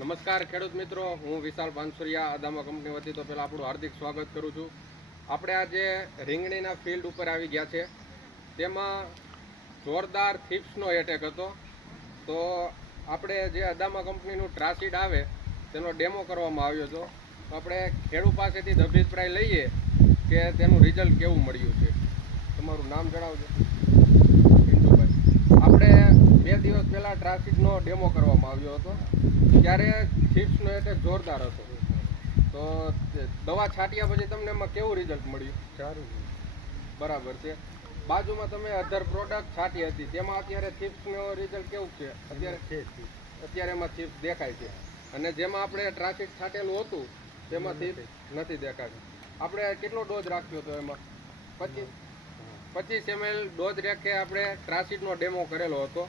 નમસ્કાર ખેડૂત મિત્રો, હું વિશાલ પાનસુરિયા અદામા કંપની વતી તો પહેલાં આપણું હાર્દિક સ્વાગત કરું છું. આપણે આજે રીંગણીના ફિલ્ડ ઉપર આવી ગયા છે. તેમાં જોરદાર થીપ્સનો એટેક હતો. તો આપણે જે અદામા કંપનીનું ટ્રાસીડ આવે તેનો ડેમો કરવામાં આવ્યો હતો. તો આપણે ખેડૂત પાસેથી જ અભિપ્રાય લઈએ કે તેનું રિઝલ્ટ કેવું મળ્યું છે. તમારું નામ જણાવજો. પિન્ટુભાઈ. આપણે 2 દિવસ પહેલાં ટ્રાસીડનો ડેમો કરવામાં આવ્યો હતો. ત્યારે થીપ્સનો એટેક જોરદાર હતો. તો દવા છાંટ્યા પછી તમને એમાં કેવું રિઝલ્ટ મળ્યું? સારું, બરાબર છે. બાજુમાં તમે અધર પ્રોડક્ટ છાંટી હતી, તેમાં અત્યારે થીપ્સનો રિઝલ્ટ કેવું છે? અત્યારે એમાં થીપ્સ દેખાય છે. અને જેમાં આપણે ટ્રાસીડ છાંટેલું હતું તેમાં થીપ્સ નથી દેખાતી. આપણે કેટલો ડોઝ રાખ્યો હતો એમાં? 25 ml ડોઝ રાખે આપણે ટ્રાસીડનો ડેમો કરેલો હતો.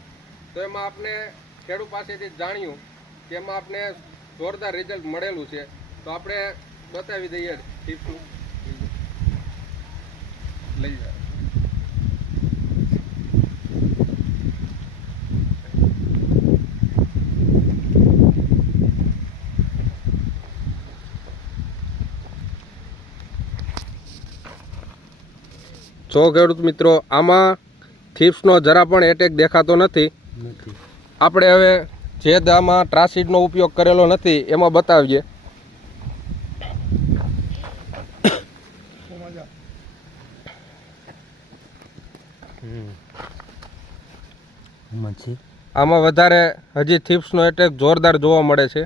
તો એમાં આપણે ખેડૂત પાસેથી જાણ્યું કે એમાં આપણે જોરદાર રિઝલ્ટ મળેલું છે. તો આપણે બતાવી દઈએ ટીપ્સનું. લઈ જાય જો ખેડૂત મિત્રો, આમાં થીપ્સનો જરા પણ એટેક દેખાતો નથી. આપણે હવે જે દામાં ટ્રાસીડનો ઉપયોગ કરેલો નથી એમાં બતાવીએ. આમાં વધારે હજી થીપ્સનો એટેક જોરદાર જોવા મળે છે.